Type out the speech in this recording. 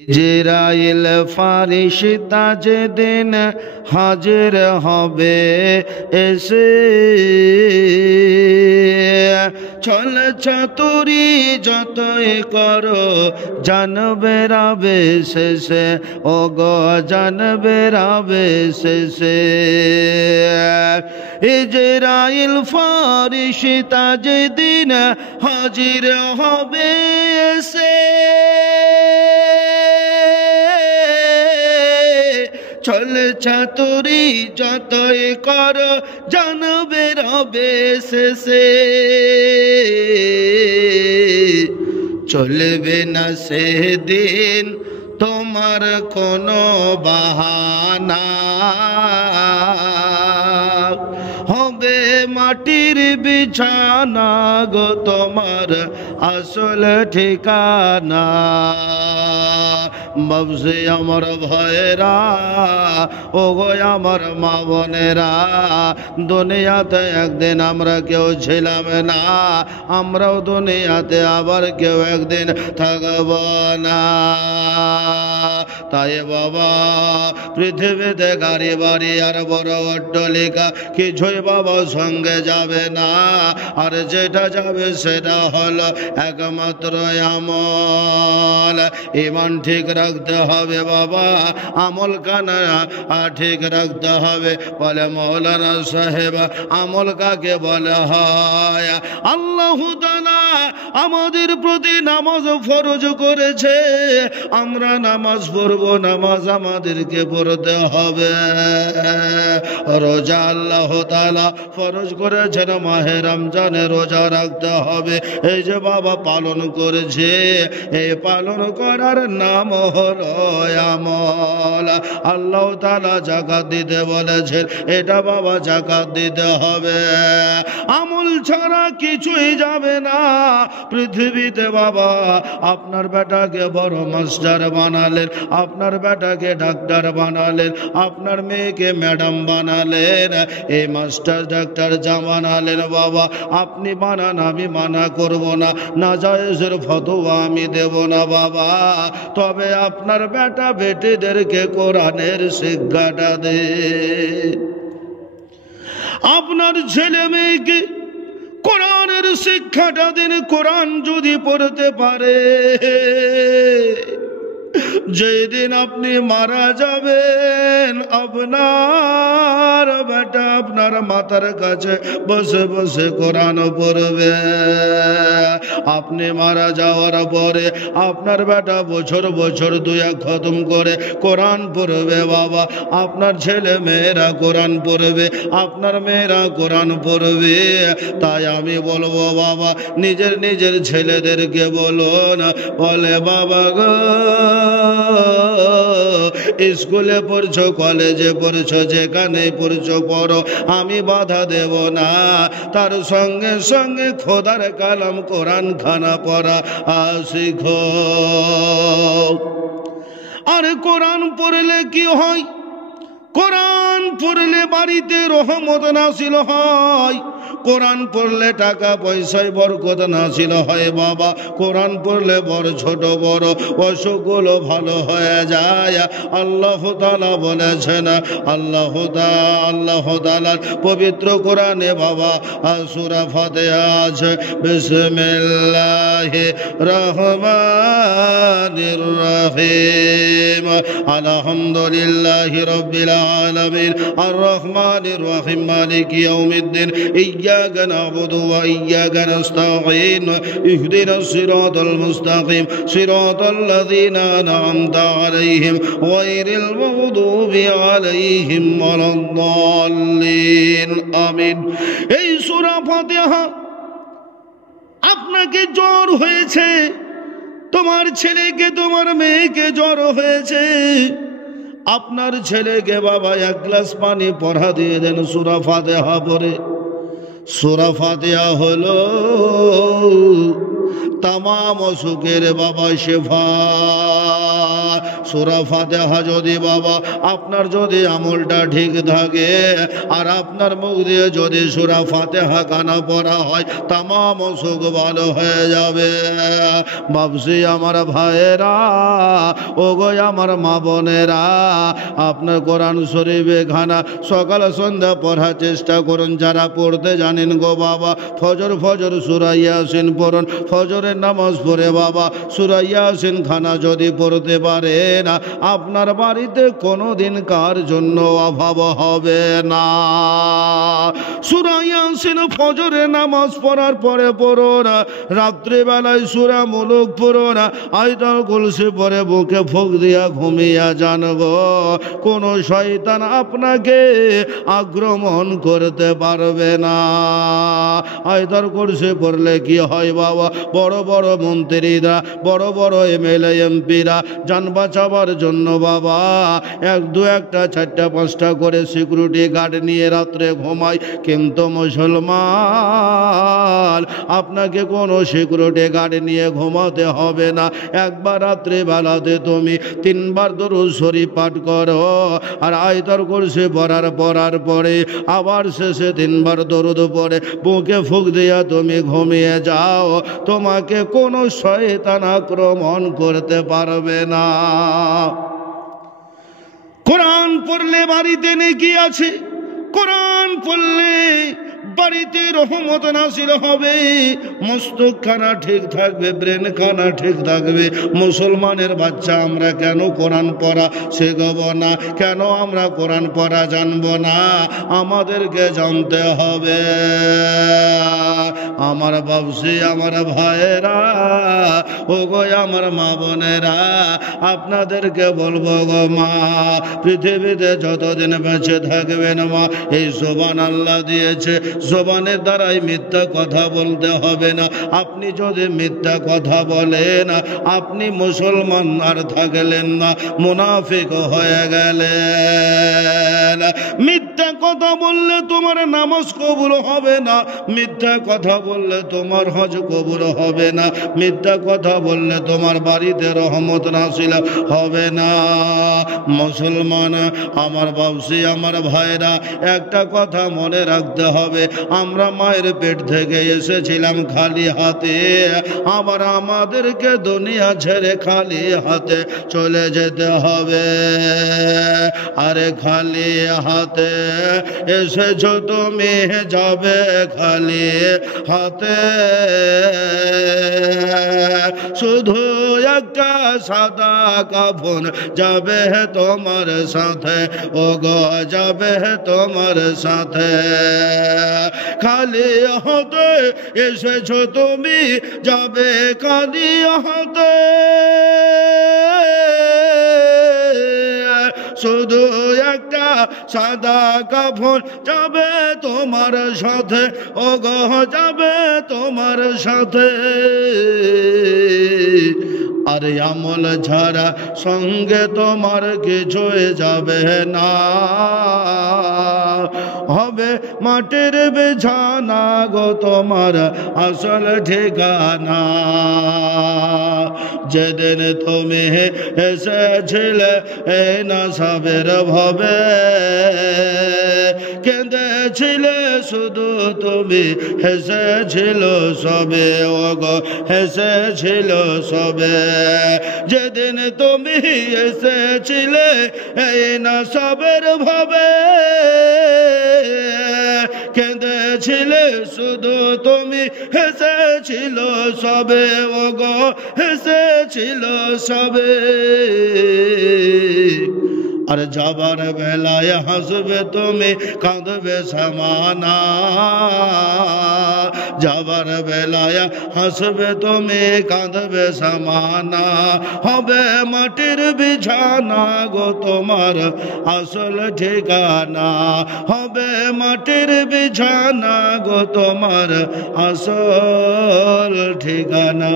ইজরাইল ফারিশতা যেদিন হাজির হবে এসে, ছল চাতুরি যতই করো জানবে রাবে শেষে, ও গো জানবে রাবে শেষে। ইজরাইল ফারিশতা যেদিন হাজির হবে এসে, ছল চাতুরি যতই করো জানবে রবে শেষে, চলবে না সেদিন তোমার কোনো বাহানা, হবে মাটির বিছানা গো তোমার আসল ঠিকানা। বাবসে আমার ভয়েরা, ও গো আমার মা বোনেরা, দুনিয়াতে একদিন আমরা কেউ ছিলাম না, আমরাও দুনিয়াতে আবার কেউ একদিন থাকব না। তাই বাবা পৃথিবীতে গাড়ি বাড়ি আর বড় অট্টালিকা কিছুই বাবা সঙ্গে যাবে না, আর যেটা যাবে সেটা হলো একমাত্র আমল। ঈমান ঠিক রাখতে হবে বাবা, আমল কানা ঠিক রাখতে হবে। বলে মৌলানা সাহেব আমল কাকে বলা হয়? আল্লাহ তাআলা আমাদের প্রতি নামাজ ফরজ করেছে, আমরা নামাজ পড়ব, নামাজ আমাদেরকে পড়তে হবে। রোজা আল্লাহ তাআলা ফরজ করেছেন, মাহে রমজানে রোজা রাখতে হবে। এই যে বাবা পালন করেছে, এই পালন করার নাম হলো আমল। আল্লাহ তাআলা যাকাত দিতে বলেছেন, এটা বাবা যাকাত দিতে হবে। আমল ছাড়া কিছুই যাবে না পৃথিবীতে বাবা। আপনার বেটাকে বড় মাস্টার বানালেন, আপনার বেটাকে ডাক্তার বানালেন, আপনার মেয়েকে ম্যাডাম বানালেন, এই মাস্টার ডাক্তার যা বানালেন বাবা আপনি বানান, আমি মানা করব না, নাজায়েজের ফতোয়া আমি দেব না বাবা। তবে আপনার বেটা বেটিদেরকে কোরআনের শিক্ষাটা দে, আপনার ছেলে মেয়েকে কোরআনের শিক্ষাটা দিন। কোরআন যদি পড়তে পারে, যেদিন আপনি মারা যাবেন আপনার বেটা আপনার মাথার কাছে বসে বসে কোরআন পড়বে। আপনি মারা যাওয়ার পরে আপনার বেটা বছর বছর দুয়া খতম করে কোরআন পড়বে বাবা। আপনার ছেলে মেয়েরা কোরআন পড়বে, আপনার মেয়েরা কোরআন পড়বে। তাই আমি বলবো বাবা, নিজের নিজের ছেলেদেরকে বলুন, বলে বাবা গো স্কুলে পড়ছো, কলেজে পড়ছো, যেখানে পড়ছো পড়ো, আমি বাধা দেব না। তার সঙ্গে সঙ্গে খোদার কালাম কোরআন খানা পড়া শিখো। আর কোরআন পড়লে কি হয়? কোরআন পড়লে বাড়িতে রহমত নাযিল হয়, কোরআন পড়লে টাকা পয়সায় বরকত নাযিল হয় বাবা। কোরআন পড়লে বড় ছোট বড় অসুখগুলো ভালো হয়ে যায়। আল্লাহ তাআলা বলেছেন, আল্লাহ তাআলার পবিত্র কোরআনে বাবা সূরা ফাতিহা আছে, বিসমিল্লাহির রহমানির রহিম, আলহামদুলিল্লাহি রাব্বিল আলামিন, আর রহমানির রহিম, মালিকি ইয়াউমিদ্দিন, ইয়্যাকা না'বুদু ওয়া ইয়্যাকা নাস্তাঈন, ইহদিনাস সিরাতাল মুস্তাকিম, সিরাতাল লাযীনা আন'আমতা আলাইহিম গায়রিল মাগদুবি আলাইহিম ওয়ালাদ-দাল্লিন। আমিন। এই সূরা ফাতিহা, আপনাকে জ্বর হয়েছে, তোমার ছেলেকে তোমার মেয়েকে জ্বর হয়েছে, আপনার ছেলেকে বাবা এক গ্লাস পানি পড়া দিয়ে দেন সূরা ফাতিহা পড়ে। সূরা ফাতিহা হলো তামাম অসুখের বাবা শেফা। সূরা ফাতিহা যদি বাবা আপনার যদি আমলটা ঠিক থাকে আর আপনার মুখ দিয়ে যদি সূরা ফাতিহা কানা পড়া হয় তামাম অসুখ ভালো হয়ে যাবে। বাবজি আমার ভাইয়েরা, ওগো আমার মা বোনেরা, আপনার কোরআন শরীফে খানা সকাল সন্ধ্যা পড়ার চেষ্টা করুন। যারা পড়তে জানেন গো বাবা, ফজর সূরা ইয়াসিন পড়ুন। ফজরের নামাজ পড়ে বাবা সূরা ইয়াসিন খানা যদি পড়তে পারেন আপনার বাড়িতে কোনোদিন কার জন্য অভাব হবে না। সূরা ইয়াসিন ফজরের নামাজ পড়ার পরে পড়ুন। রাত্রিবেলায় সূরা মুলুক পড়ুন। আয়াতুল কুরসি পড়ে বুকে ফুঁক দিয়া ঘুমিয়ে জানব কোন শয়তান আপনাকে আক্রমণ করতে পারবে না। আয়াতুল কুরসি পড়লে কি হয় বাবা, বড় বড় মন্ত্রীরা, বড় বড় এমএলএ এমপিরা জান বাঁচাবার জন্য বাবা একটা 4টা 5টা করে সিকিউরিটি গার্ড নিয়ে রাত্রে ঘুমায়। কিন্তু মুসলমান, আপনাকে কোনো সিকিউরিটি গার্ড নিয়ে ঘুমাতে হবে না। একবার রাত্রে বেলাতে তুমি 3 বার দরুদ শরীফ পাঠ করো আর আয়াতুল কুরসি পড়ার পরে আবার শেষে 3 বার দরুদ পড়ে বুকে ফুঁক দিয়া তুমি ঘুমিয়ে যাও। তোমাকে কোনো শয়তান আক্রমণ করতে পারবে না। কোরআন পড়লে বাড়িতে নেকি আছে। কোরআন পড়লে বাড়িতে রহমত নাযিল হবে। মস্তক খানা ঠিক থাকবে, ব্রেন খানা ঠিক থাকবে। মুসলমানের বাচ্চা আমরা কেন কোরআন পড়া শিখব না? কেন আমরা কোরআন পড়া জানবো না? আমাদেরকে জানতে হবে। আমার বাবজি আমার ভাইয়েরা, ও গো আমার মা বোনেরা, আপনাদেরকে বলবো গো মা, পৃথিবীতে যতদিন বেঁচে থাকবেন মা, এই জবান আল্লাহ দিয়েছে, জবানের দ্বারাই মিথ্যা কথা বলতে হবে না। আপনি যদি মিথ্যা কথা বলেন আপনি মুসলমান আর থাকলেন না, মুনাফিক হয়ে গেলেন। মিথ্যা কথা বললে তোমার নামাজ কবুল হবে না। মিথ্যা কথা বললে তোমার হজ কবুল হবে না। মিথ্যা কথা বললে তোমার বাড়িতে রহমত নাযিল হবে না। মুসলমান আমার বাবজি আমার ভাইরা, একটা কথা মনে রাখতে হবে, আমরা মায়ের পেট থেকে এসেছিলাম খালি হাতে, আবার আমাদেরকে দুনিয়া ছেড়ে খালি হাতে চলে যেতে হবে। আরে খালি হাতে এসেছো তুমি, যাবে খালি হাতে। শুধু একটা সাদা কাফন যাবে তোমার সাথে, ও গো যাবে তোমার সাথে। খালি হাতে এসেছো তুমি, যাবে খালি হাতে। শুধু একটা সাদা কাফন যাবে তোমার সাথে, ও গো যাবে তোমার সাথে। আরে আমল ছাড়া সঙ্গে তোমার কিছুই যাবে না। হবে মাটির বিছানা গো তোমার আসল ঠিকানা। যেদিন তুমি এসেছিলে এই নাসাবের ভবে, কেঁদেছিলে শুধু তুমি, হেসেছিল সবে, ও গো হেসেছিল সবে। যেদিন তুমি এসেছিলে এই নাসাবের ভবে, কেঁদেছিলে শুধু তুমি, হেসেছিল সবে, ও গো হেসেছিল সবে। আর যাবার বেলায় হাসবে তুমি, কাঁদবে সামানা। যাবার বেলায় হাসবে তুমি, কাঁদবে সামানা। হবে মাটির বিছানা গো তোমার আসল ঠিকানা। হবে মাটির বিছানা গো তোমার আসল ঠিকানা।